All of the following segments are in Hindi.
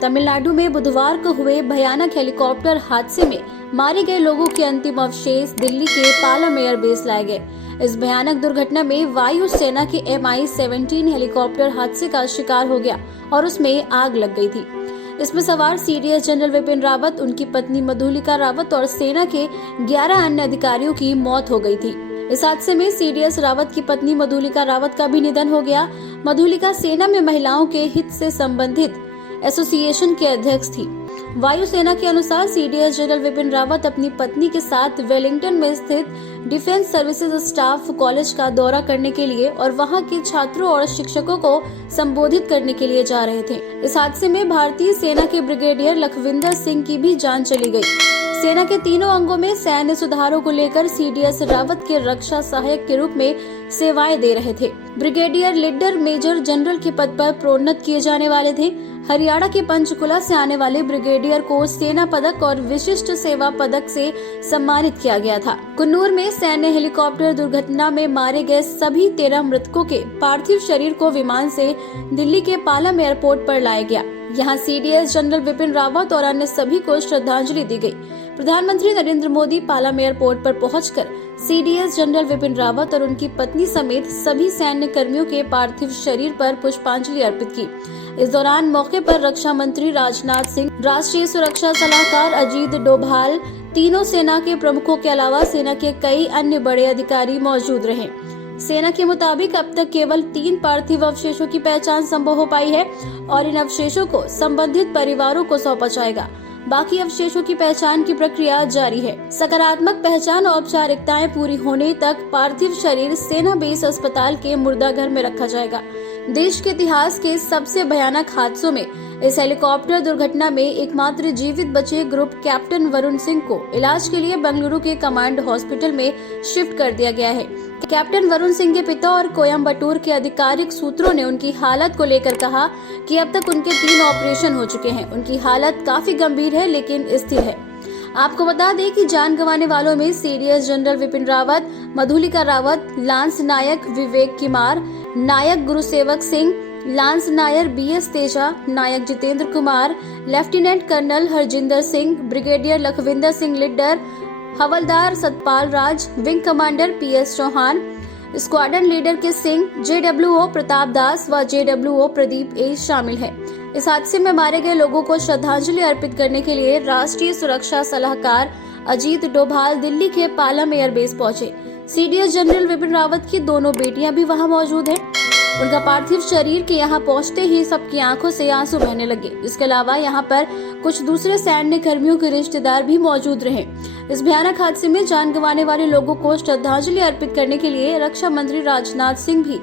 तमिलनाडु में बुधवार को हुए भयानक हेलीकॉप्टर हादसे में मारे गए लोगों के अंतिम अवशेष दिल्ली के पालम एयरबेस लाए गए। इस भयानक दुर्घटना में वायु सेना के Mi-17 हेलीकॉप्टर हादसे का शिकार हो गया और उसमें आग लग गई थी। इसमें सवार सीडीएस जनरल विपिन रावत, उनकी पत्नी मधुलिका रावत और सेना के 11 अन्य अधिकारियों की मौत हो गई थी। इस हादसे में सीडीएस रावत की पत्नी मधुलिका रावत का भी निधन हो गया। मधुलिका सेना में महिलाओं के हित से संबंधित एसोसिएशन के अध्यक्ष थी। वायुसेना के अनुसार सीडीएस जनरल विपिन रावत अपनी पत्नी के साथ वेलिंगटन में स्थित डिफेंस सर्विसेज स्टाफ कॉलेज का दौरा करने के लिए और वहां के छात्रों और शिक्षकों को संबोधित करने के लिए जा रहे थे। इस हादसे में भारतीय सेना के ब्रिगेडियर लखविंदर सिंह की भी जान चली गई। सेना के तीनों अंगों में सैन्य सुधारों को लेकर सीडीएस रावत के रक्षा सहायक के रूप में सेवाएं दे रहे थे। ब्रिगेडियर लीडर मेजर जनरल के पद पर प्रोन्नत किए जाने वाले थे। हरियाणा के पंचकुला से आने वाले ब्रिगेडियर को सेना पदक और विशिष्ट सेवा पदक से सम्मानित किया गया था। कुन्नूर में सैन्य हेलीकॉप्टर दुर्घटना में मारे गए सभी 13 मृतकों के पार्थिव शरीर को विमान से दिल्ली के पालम एयरपोर्ट पर लाया गया। यहाँ सीडीएस जनरल विपिन रावत और अन्य सभी को श्रद्धांजलि दी गई। प्रधानमंत्री नरेंद्र मोदी पालम एयरपोर्ट पर पहुंचकर सीडीएस जनरल विपिन रावत और उनकी पत्नी समेत सभी सैन्य कर्मियों के पार्थिव शरीर पर पुष्पांजलि अर्पित की। इस दौरान मौके पर रक्षा मंत्री राजनाथ सिंह, राष्ट्रीय सुरक्षा सलाहकार अजीत डोभाल, तीनों सेना के प्रमुखों के अलावा सेना के कई अन्य बड़े अधिकारी मौजूद रहे। सेना के मुताबिक अब तक केवल 3 पार्थिव अवशेषों की पहचान संभव हो पाई है और इन अवशेषों को संबंधित परिवारों को सौंपा जाएगा। बाकी अवशेषों की पहचान की प्रक्रिया जारी है। सकारात्मक पहचान और औपचारिकताएं पूरी होने तक पार्थिव शरीर सेना बेस अस्पताल के मुर्दाघर में रखा जाएगा। देश के इतिहास के सबसे भयानक हादसों में इस हेलीकॉप्टर दुर्घटना में एकमात्र जीवित बचे ग्रुप कैप्टन वरुण सिंह को इलाज के लिए बेंगलुरु के कमांड हॉस्पिटल में शिफ्ट कर दिया गया है। कैप्टन वरुण सिंह के पिता और कोयम्बटूर के आधिकारिक सूत्रों ने उनकी हालत को लेकर कहा कि अब तक उनके 3 ऑपरेशन हो चुके हैं। उनकी हालत काफी गंभीर है लेकिन स्थिर है। आपको बता दें कि जान गंवाने वालों में CDS general Bipin Rawat, Madhulika Rawat, lance Naik Vivek Kumar, Naik Gurusewak Singh, lance Naik BS Teja, Naik Jitendra Kumar, lieutenant colonel Harjinder Singh, brigadier Lakhwinder Singh Lidder, havildar Satpal Raj, wing commander PS Chauhan, squadron leader K Singh, जेडब्ल्यूओ Pratap दास व जेडब्ल्यूओ प्रदीप ए शामिल है। इस हादसे में मारे गए लोगों को श्रद्धांजलि अर्पित करने के लिए राष्ट्रीय सुरक्षा सलाहकार अजीत डोभाल दिल्ली के पालम एयरबेस पहुंचे। सीडीएस जनरल विपिन रावत की दोनों बेटियां भी वहां मौजूद हैं। उनका पार्थिव शरीर के यहाँ पहुंचते ही सबकी आंखों से आंसू बहने लगे। इसके अलावा यहाँ पर कुछ दूसरे सैन्य कर्मियों के रिश्तेदार भी मौजूद रहे। इस भयानक हादसे में जान गंवाने वाले लोगों को श्रद्धांजलि अर्पित करने के लिए रक्षा मंत्री राजनाथ सिंह भी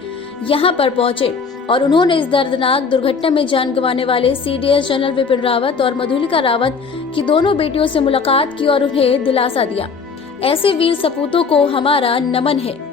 यहाँ पर पहुंचे और उन्होंने इस दर्दनाक दुर्घटना में जान गंवाने वाले सीडीएस जनरल विपिन रावत और मधुलिका रावत की दोनों बेटियों से मुलाकात की और उन्हें दिलासा दिया। ऐसे वीर सपूतों को हमारा नमन है।